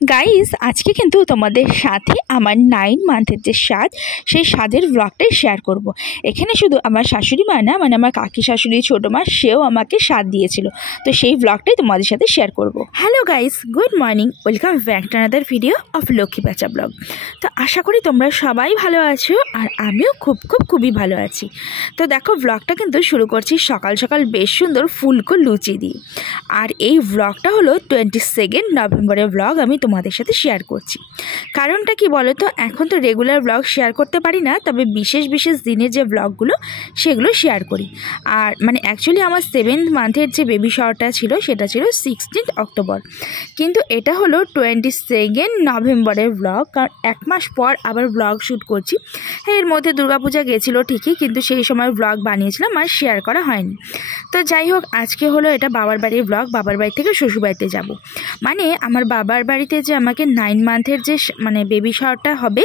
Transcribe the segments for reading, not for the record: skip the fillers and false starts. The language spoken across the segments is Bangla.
গাইস আজকে কিন্তু তোমাদের সাথে আমার 9 মান্থের যে স্বাদ সেই স্বাদের ব্লগটাই শেয়ার করব। এখানে শুধু আমার শাশুড়ি মা না, মানে আমার কাকি শাশুড়ি ছোটো মা, সেও আমাকে স্বাদ দিয়েছিল। তো সেই ব্লগটাই তোমাদের সাথে শেয়ার করব। Hello guys, good morning, welcome back to another video of Lakshmi বাচ্চা ব্লগ। তো আশা করি তোমরা সবাই ভালো আছো, আর আমিও খুবই ভালো আছি। তো দেখো, ব্লগটা কিন্তু শুরু করছি সকাল সকাল বেশ সুন্দর ফুলকো লুচি দিয়ে। আর এই ব্লগটা হলো 22 নভেম্বরের ব্লগ আমি তোমাদের সাথে শেয়ার করছি। কারণটা কি বলো তো, এখন তো রেগুলার ব্লগ শেয়ার করতে পারি না, তবে বিশেষ দিনের যে ব্লগগুলো সেগুলো শেয়ার করি। আর মানে অ্যাকচুয়ালি আমার 7th মান্থের যে বেবি শাওয়ারটা ছিল সেটা ছিল 16 অক্টোবর, কিন্তু এটা হলো 22 নভেম্বরের ব্লগ। কারণ 1 মাস পর আবার ব্লগ শ্যুট করছি। এর মধ্যে দুর্গাপূজা গেছিলো ঠিকই, কিন্তু সেই সময় ব্লগ বানিয়েছিলাম আর শেয়ার করা হয়নি। তো যাই হোক, আজকে হলো এটা বাবার বাড়ির ব্লগ। বাবার বাড়ি থেকে শ্বশুরবাড়িতে যাব, মানে আমার বাবার বাড়িতে যে আমাকে 9 মান্থের যে মানে বেবি শাওয়ারটা হবে,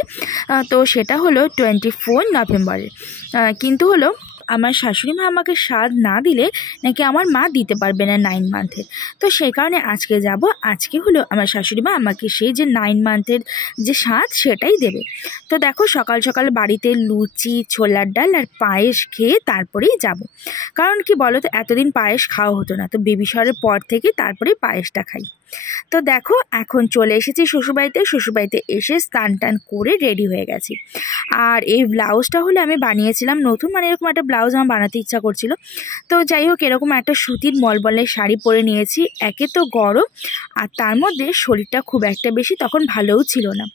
তো সেটা হলো 24 নভেম্বরে। কিন্তু হলো আমার শাশুড়ি মা আমাকে স্বাদ না দিলে নাকি আমার মা দিতে পারবে না 9 মান্থের। তো সেই কারণে আজকে যাব। আজকে হলো আমার শাশুড়ি মা আমাকে সেই যে 9 মান্থের যে স্বাদ সেটাই দেবে। তো দেখো, সকাল সকাল বাড়িতে লুচি, ছোলার ডাল আর পায়েস খেয়ে তারপরেই যাব। কারণ কি বলো তো, এতদিন পায়েস খাওয়া হতো না, তো বেবি শাওয়ারের পর থেকে তারপরে পায়েসটা খাই। তো দেখো, এখন চলে এসেছি শ্বশুরবাড়িতে এসে স্নান টান করে রেডি হয়ে গেছি। আর এই ব্লাউজটা হলে আমি বানিয়েছিলাম নতুন, মানে এরকম একটা ব্লাউজ আমার বানাতে ইচ্ছা করছিল। তো যাই হোক, এরকম একটা সুতির মলমলের শাড়ি পরে নিয়েছি। একে তো গরম, আর তার মধ্যে শরীরটা খুব একটা বেশি তখন ভালোও ছিল না,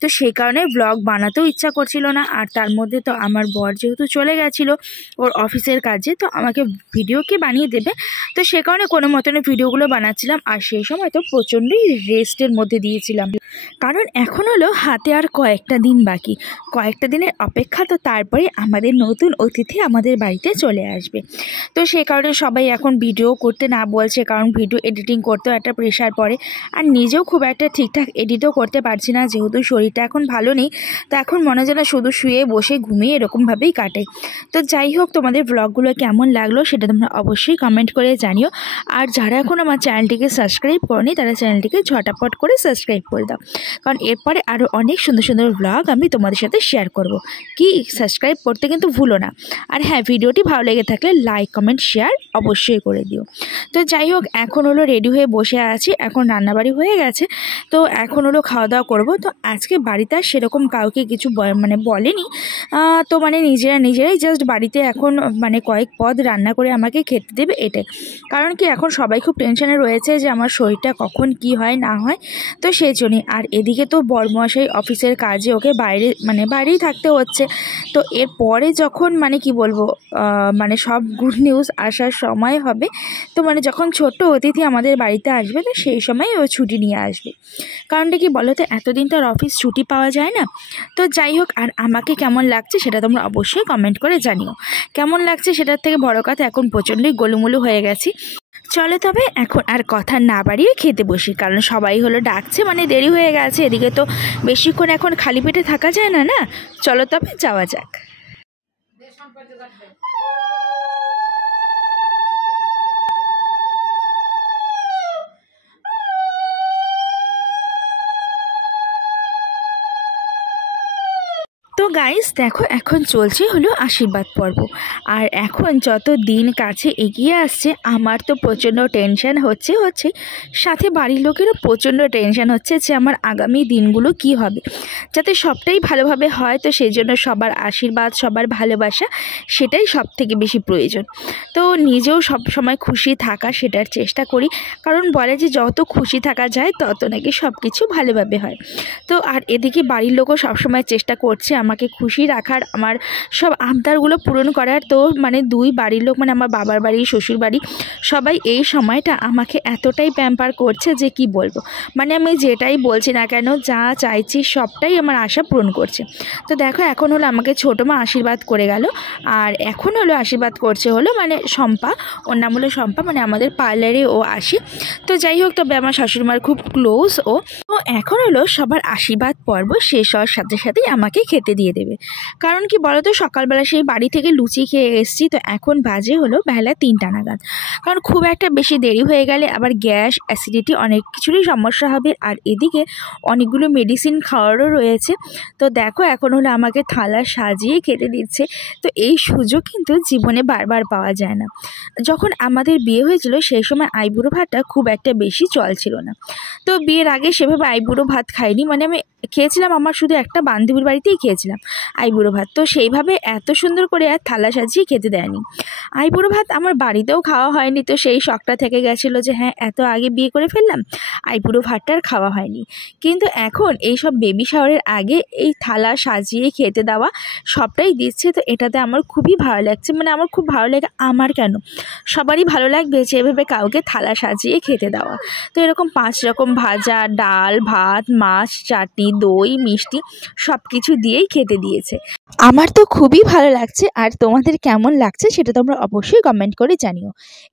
তো সেই কারণে ব্লগ বানাতেও ইচ্ছা করছিল না। আর তার মধ্যে তো আমার বর যেহেতু চলে গেছিলো ওর অফিসের কাজে, তো আমাকে ভিডিও কে বানিয়ে দেবে, তো সে কারণে কোনো মতনে ভিডিওগুলো বানাচ্ছিলাম। আর সেই সময় তো প্রচণ্ডই রেস্টের মধ্যে দিয়েছিলাম, কারণ এখন হলো হাতে আর কয়েকটা দিন বাকি, কয়েকটা দিনের অপেক্ষা। তো তারপরে আমাদের নতুন অতিথি আমাদের বাড়িতে চলে আসবে। তো সেই কারণে সবাই এখন ভিডিও করতে না বলছে, কারণ ভিডিও এডিটিং করতেও একটা প্রেশার পড়ে। আর নিজেও খুব একটা ঠিকঠাক এডিটও করতে পারছি না, যেহেতু শরীরটা এখন ভালো নেই। তো এখন মনে হয় না, শুধু শুয়ে বসে ঘুমিয়ে এরকমভাবেই কাটে। তো যাই হোক, তোমাদের ব্লগগুলো কেমন লাগলো সেটা তোমরা অবশ্যই কমেন্ট করে জানিও। আর যারা এখন আমার চ্যানেলটিকে সাবস্ক্রাইব করনি, তারা চ্যানেলটিকে ঝটাপট করে সাবস্ক্রাইব করে দাও, কারণ এরপরে আরও অনেক সুন্দর ব্লগ আমি তোমাদের সাথে শেয়ার করব। কি সাবস্ক্রাইব করতে কিন্তু ভুলো না। আর হ্যাঁ, ভিডিওটি ভালো লেগে থাকলে লাইক কমেন্ট শেয়ার অবশ্যই করে দিও। তো যাই হোক, এখন হলো রেডি হয়ে বসে আছি, এখন রান্নাবাড়ি হয়ে গেছে। তো এখন হলো খাওয়া দাওয়া করবো। তো আজকে বাড়িতে আর সেরকম কাউকে কিছু মানে বলেনি, তো মানে নিজেরাই জাস্ট বাড়িতে এখন মানে কয়েক পদ রান্না করে আমাকে খেতে দেবে, এটাই। কারণ কি, এখন সবাই খুব টেনশনে রয়েছে যে আমার শরীরটা কখন কি হয় না হয়, তো সেই জন্যই। আর এদিকে তো বড়মশাই অফিসের কাজে ওকে বাইরেই থাকতে হচ্ছে। তো এরপরে যখন মানে কি বলবো, মানে সব গুড নিউজ আসার সময় হবে, তো মানে যখন ছোট্ট অতিথি আমাদের বাড়িতে আসবে, তো সেই সময় ও ছুটি নিয়ে আসবে। কারণটা কি বলো তো, এতদিন তো আর অফিস ছুটি পাওয়া যায় না। তো যাই হোক, আর আমাকে কেমন লাগছে সেটা তোমরা অবশ্যই কমেন্ট করে জানিও। কেমন লাগছে সেটার থেকে বড় কথা, এখন প্রচণ্ডই গোলুমুলু হয়ে গেছি। চলে তবে এখন আর কথা না বাড়িয়ে খেতে বসি, কারণ সবাই হলো ডাকছে, মানে দেরি হয়ে গেছে। এদিকে তো বেশিক্ষণ এখন খালি পেটে থাকা যায় না। চলো তবে যাওয়া যাক। তো গাইস দেখো, এখন চলছে হলো আশীর্বাদ পর্ব। আর এখন যত দিন কাছে এগিয়ে আসছে, আমার তো প্রচণ্ড টেনশান হচ্ছে, সাথে বাড়ির লোকেরও প্রচণ্ড টেনশান হচ্ছে যে আমার আগামী দিনগুলো কি হবে, যাতে সবটাই ভালোভাবে হয়। তো সেই জন্য সবার আশীর্বাদ, সবার ভালোবাসা, সেটাই সব থেকে বেশি প্রয়োজন। তো নিজেও সব সময় খুশি থাকা সেটার চেষ্টা করি, কারণ বলে যে যত খুশি থাকা যায় তত নাকি সব কিছু ভালোভাবে হয়। তো আর এদিকে বাড়ির লোকও সবসময় চেষ্টা করছে আমাকে খুশি রাখার, আমার সব আবদারগুলো পূরণ করার। তো মানে দুই বাড়ির লোক, মানে আমার বাবার বাড়ি, শ্বশুর বাড়ি, সবাই এই সময়টা আমাকে এতটাই প্যাম্পার করছে যে কি বলবো। মানে আমি যেটাই বলছি না কেন, যা চাইছি সবটাই আমার আশা পূরণ করছে। তো দেখো, এখন হলো আমাকে ছোটো মা আশীর্বাদ করে গেল। আর এখন হলো আশীর্বাদ করছে হলো মানে শম্পা, ওর নাম হলো শম্পা, মানে আমাদের পার্লারে ও আসে। তো যাই হোক, তবে আমার শাশুড়িমার খুব ক্লোজ ও। তো এখন হলো সবার আশীর্বাদ পর্ব শেষ হওয়ার সাথে সাথেই আমাকে খেতে দিয়ে দেবে। কারণ কি বলো তো, সকালবেলা সেই বাড়ি থেকে লুচি খেয়ে এসেছি, তো এখন বাজে হলো বেলা 3টা নাগাদ। কারণ খুব একটা বেশি দেরি হয়ে গেলে আবার গ্যাস, অ্যাসিডিটি অনেক কিছুরই সমস্যা হবে, আর এদিকে অনেকগুলো মেডিসিন খাওয়ারও রয়েছে। তো দেখো এখন হলো আমাকে থালা সাজিয়ে খেতে দিচ্ছে। তো এই সুযোগ কিন্তু জীবনে বারবার পাওয়া যায় না। যখন আমাদের বিয়ে হয়েছিল সেই সময় আইবুড়ো ভাতটা খুব একটা বেশি চল ছিল না। তো বিয়ের আগে সেভাবে আইবুড়ো ভাত খাইনি, মানে আমি খেয়েছিলাম আমার শুধু একটা বান্ধবীর বাড়িতেই খেয়েছিলাম আইবুড়ো ভাত। তো সেইভাবে এত সুন্দর করে আর থালা সাজিয়ে খেতে দেয়নি। আইবুড়ো ভাত আমার বাড়িতেও খাওয়া হয়নি, তো সেই শখটা থেকে গেছিলো যে হ্যাঁ এত আগে বিয়ে করে ফেললাম, আইবুড়ো ভাতটা আর খাওয়া হয়নি। কিন্তু এখন এই সব বেবি শাওয়ারের আগে এই থালা সাজিয়ে খেতে দেওয়া সবটাই দিচ্ছে, তো এটাতে আমার খুবই ভালো লাগছে। মানে আমার খুব ভালো লাগে, আমার কেন সবারই ভালো লাগবে যে এভাবে কাউকে থালা সাজিয়ে খেতে দেওয়া। তো এরকম 5 রকম ভাজা, ডাল, ভাত, মাছ, চাটনি, দই, মিষ্টি সব কিছু দিয়েই খেতে দিয়েছে। আমার তো খুবই ভালো লাগছে, আর তোমাদের কেমন লাগছে সেটা তোমরা অবশ্যই কমেন্ট করে জানিও।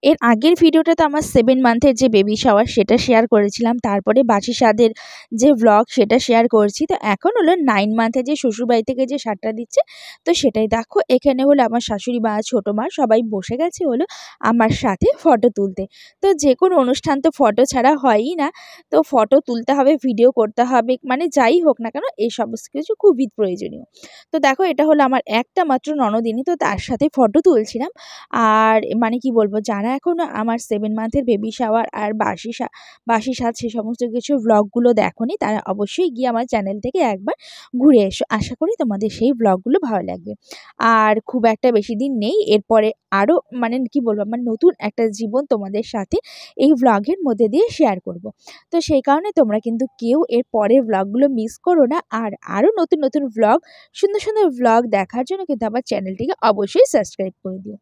এর আগের ভিডিওটা তো আমার 7 মান্থের যে বেবি শাওয়ার সেটা শেয়ার করেছিলাম, তারপরে বাসি স্বাদের যে ব্লগ সেটা শেয়ার করছি। তো এখন হলো 9 মান্থের যে শ্বশুরবাড়ি থেকে যে সারটা দিচ্ছে, তো সেটাই দেখো। এখানে হলো আমার শাশুড়ি মা, ছোটো মা সবাই বসে গেছে হলো আমার সাথে ফটো তুলতে। তো যে কোনো অনুষ্ঠান তো ফটো ছাড়া হয়ই না, তো ফটো তুলতে হবে, ভিডিও করতে হবে, মানে যাই হোক না কেন এই সমস্ত কিছু খুবই প্রয়োজনীয়। তো দেখো এটা হলো আমার একটা মাত্র ননদিনী, তো তার সাথে ফটো তুলছিলাম। আর মানে কি বলবো, যারা এখনও আমার 7 মান্থের বেবি শাওয়ার আর বাসি স্বাদ সে সমস্ত কিছু ব্লগগুলো দেখোনি, তারা অবশ্যই গিয়ে আমার চ্যানেল থেকে একবার ঘুরে এসো। আশা করি তোমাদের সেই ব্লগগুলো ভালো লাগবে। আর খুব একটা বেশি দিন নেই, এরপরে আরও মানে কি বলবো, আমার নতুন একটা জীবন তোমাদের সাথে এই ব্লগের মধ্যে দিয়ে শেয়ার করব। তো সেই কারণে তোমরা কিন্তু কেউ এর পরের ব্লগগুলো মিস করো না। আর আরও নতুন নতুন ব্লগ, সুন্দর সুন্দর ব্লগ দেখার জন্য কিন্তু আমার চ্যানেলটিকে অবশ্যই সাবস্ক্রাইব করে দিও।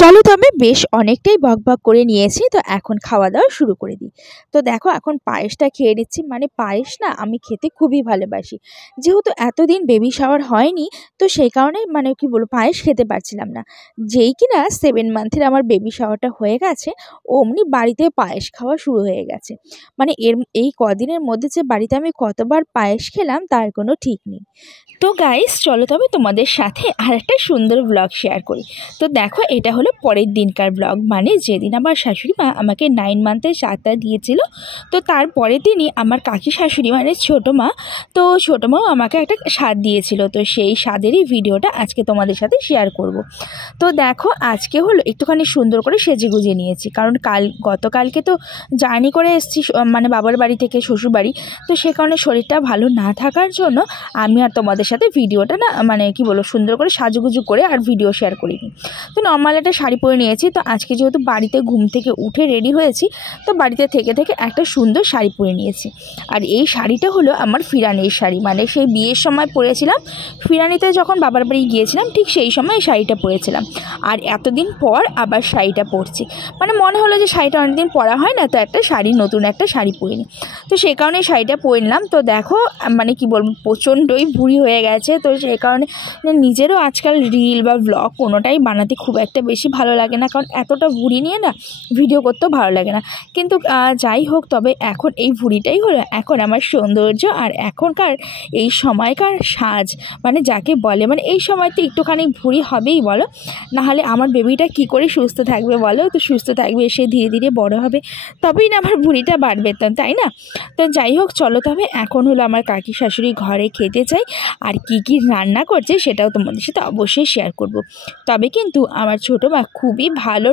চলো তো আমি বেশ অনেকটাই বকবক করে নিয়েছি, তো এখন খাওয়া দাওয়া শুরু করে দিই। তো দেখো এখন পায়েসটা খেয়ে নিচ্ছি। মানে পায়েস না আমি খেতে খুবই ভালোবাসি, যেহেতু এতদিন বেবি শাওয়ার হয়নি, তো সেই কারণে মানে কি বলবো পায়েস খেতে পারছিলাম না। যেই কিনা 7 মান্থের আমার বেবি শাওয়ারটা হয়ে গেছে, অমনি বাড়িতে পায়েস খাওয়া শুরু হয়ে গেছে। মানে এই কদিনের মধ্যে যে বাড়িতে আমি কতবার পায়েস খেলাম তার কোনো ঠিক নেই। তো গাইস চলো তবে তোমাদের সাথে আর একটা সুন্দর ব্লগ শেয়ার করি। তো দেখো এটা হলো পরের দিনকার ব্লগ, মানে যেদিন আমার শাশুড়ি মা আমাকে 9 মান্থের সারটা দিয়েছিল, তো তার পরের দিনই আমার কাকি শাশুড়ি মানে ছোটো মা, তো ছোটো মাও আমাকে একটা স্বাদ দিয়েছিল। তো সেই স্বাদেরই ভিডিওটা আজকে তোমাদের সাথে শেয়ার করব। তো দেখো আজকে হলো একটুখানি সুন্দর করে সেজে গুজে নিয়েছি, কারণ গতকালকে তো জার্নি করে এসেছি মানে বাবার বাড়ি থেকে শ্বশুর বাড়ি, তো সে কারণে শরীরটা ভালো না থাকার জন্য আমি আর তোমাদের সাথে ভিডিওটা না মানে কি বলবো সুন্দর করে সাজুগুজু করে আর ভিডিও শেয়ার করিনি। তো নর্মাল একটা শাড়ি পরে নিয়েছি। তো আজকে যেহেতু বাড়িতে ঘুম থেকে উঠে রেডি হয়েছি, তো বাড়িতে থেকে একটা সুন্দর শাড়ি পরে নিয়েছি। আর এই শাড়িটা হলো আমার ফিরানির শাড়ি, মানে সেই বিয়ের সময় পরেছিলাম, ফিরানিতে যখন বাবার বাড়ি গিয়েছিলাম ঠিক সেই সময় এই শাড়িটা পরেছিলাম। আর এতদিন পর আবার শাড়িটা পরছি, মানে মনে হলো যে শাড়িটা অনেকদিন পরা হয় না, তো একটা শাড়ি নতুন একটা শাড়ি পরে নিই, তো সেই কারণে শাড়িটা পরে নিলাম। তো দেখো মানে কি বলবো প্রচণ্ডই ভুঁড়ি হয়ে গেছে, তো সেই কারণে নিজেরও আজকাল রিল বা ব্লগ কোনোটাই বানাতে খুব একটা বেশি ভালো লাগে না, কারণ এতটা ভুঁড়ি নিয়ে না ভিডিও করতেও ভালো লাগে না। কিন্তু যাই হোক, তবে এখন এই ভুঁড়িটাই হলো এখন আমার সৌন্দর্য আর এখনকার এই সময়কার সাজ, মানে যাকে বলে মানে এই সময় তো একটুখানি ভুঁড়ি হবেই বলো, নাহলে আমার বেবিটা কি করে সুস্থ থাকবে বলো। তো সুস্থ থাকবে, সে ধীরে ধীরে বড় হবে, তবেই না আমার ভুঁড়িটা বাড়বে, তাই না? তো যাই হোক চলো তবে এখন হলো আমার কাকি শাশুড়ি ঘরে খেতে চাই, আর কি কি রান্না করছে সেটাও তোমাদের সাথে অবশ্যই শেয়ার করব। তবে কিন্তু আমার ছোটো মা খুবই ভালো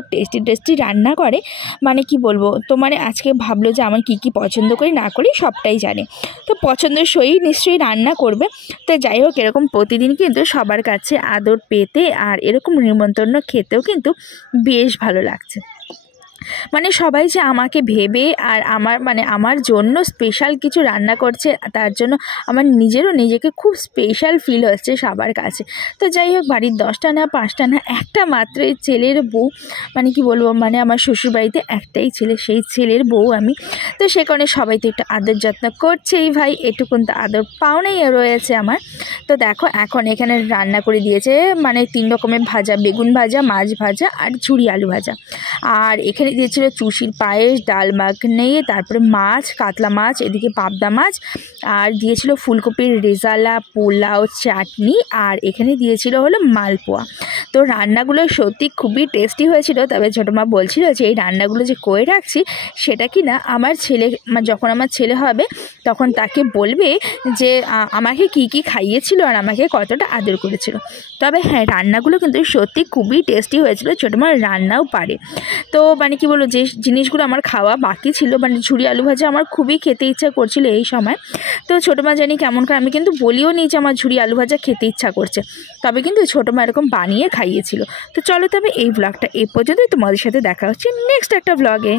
টেস্টি রান্না করে, মানে কি বলবো, তো মানে আজকে ভাবলো যে আমার কি কি পছন্দ করি না করি সবটাই জানে, তো পছন্দসই নিশ্চয়ই রান্না করবে। তো যাই হোক এরকম প্রতিদিন কিন্তু সবার কাছে আদর পেতে আর এরকম নিমন্ত্রণ খেতেও কিন্তু বেশ ভালো লাগছে। মানে সবাই যে আমাকে ভেবে আর আমার জন্য স্পেশাল কিছু রান্না করছে, তার জন্য আমার নিজেকে খুব স্পেশাল ফিল হচ্ছে সবার কাছে। তো যাই হোক বাড়ির 10টা না 5টা না একটা মাত্র ছেলের বউ, মানে কি বলবো, মানে আমার শ্বশুরবাড়িতে একটাই ছেলে, সেই ছেলের বউ আমি। তো সে কারণে সবাই তো একটু আদর যত্ন করছেই ভাই, এটুকুন তো আদর পাওনাই রয়েছে আমার। তো দেখো এখন এখানে রান্না করে দিয়েছে মানে 3 রকমের ভাজা, বেগুন ভাজা, মাছ ভাজা আর ঝুরি আলু ভাজা। আর এখানে দিয়েছিল চুষির পায়েস, ডাল মাখনি, তারপরে মাছ, কাতলা মাছ, এদিকে পাবদা মাছ, আর দিয়েছিল ফুলকপির রেজালা, পোলাও, চাটনি, আর এখানে দিয়েছিল হলো মালপোয়া। তো রান্নাগুলো সত্যি খুবই টেস্টি হয়েছিল। তবে ছোটো মা বলছিল যে এই রান্নাগুলো যে করে রাখছি সেটা কি না আমার ছেলে, যখন আমার ছেলে হবে তখন তাকে বলবে যে আমাকে কি কি খাইয়েছিল আর আমাকে কতটা আদর করেছিল। তবে হ্যাঁ, রান্নাগুলো কিন্তু সত্যি খুবই টেস্টি হয়েছিল। ছোটো মা রান্নাও পারে। তো কি বলবো, যে জিনিসগুলো আমার খাওয়া বাকি ছিল, ঝুরি আলু ভাজা আমার খুবই খেতে ইচ্ছা করছিল এই সময়। তো ছোটো মা জানি কেমন করে, আমি কিন্তু বলিও নি যে আমার ঝুরি আলু ভাজা খেতে ইচ্ছা করছে, তবে কিন্তু ছোটো মা এরকম বানিয়ে খাইয়েছিল। তো চলো তবে এই ব্লগটা এই পর্যন্তই, তোমাদের সাথে দেখা হচ্ছে নেক্সট একটা ব্লগে।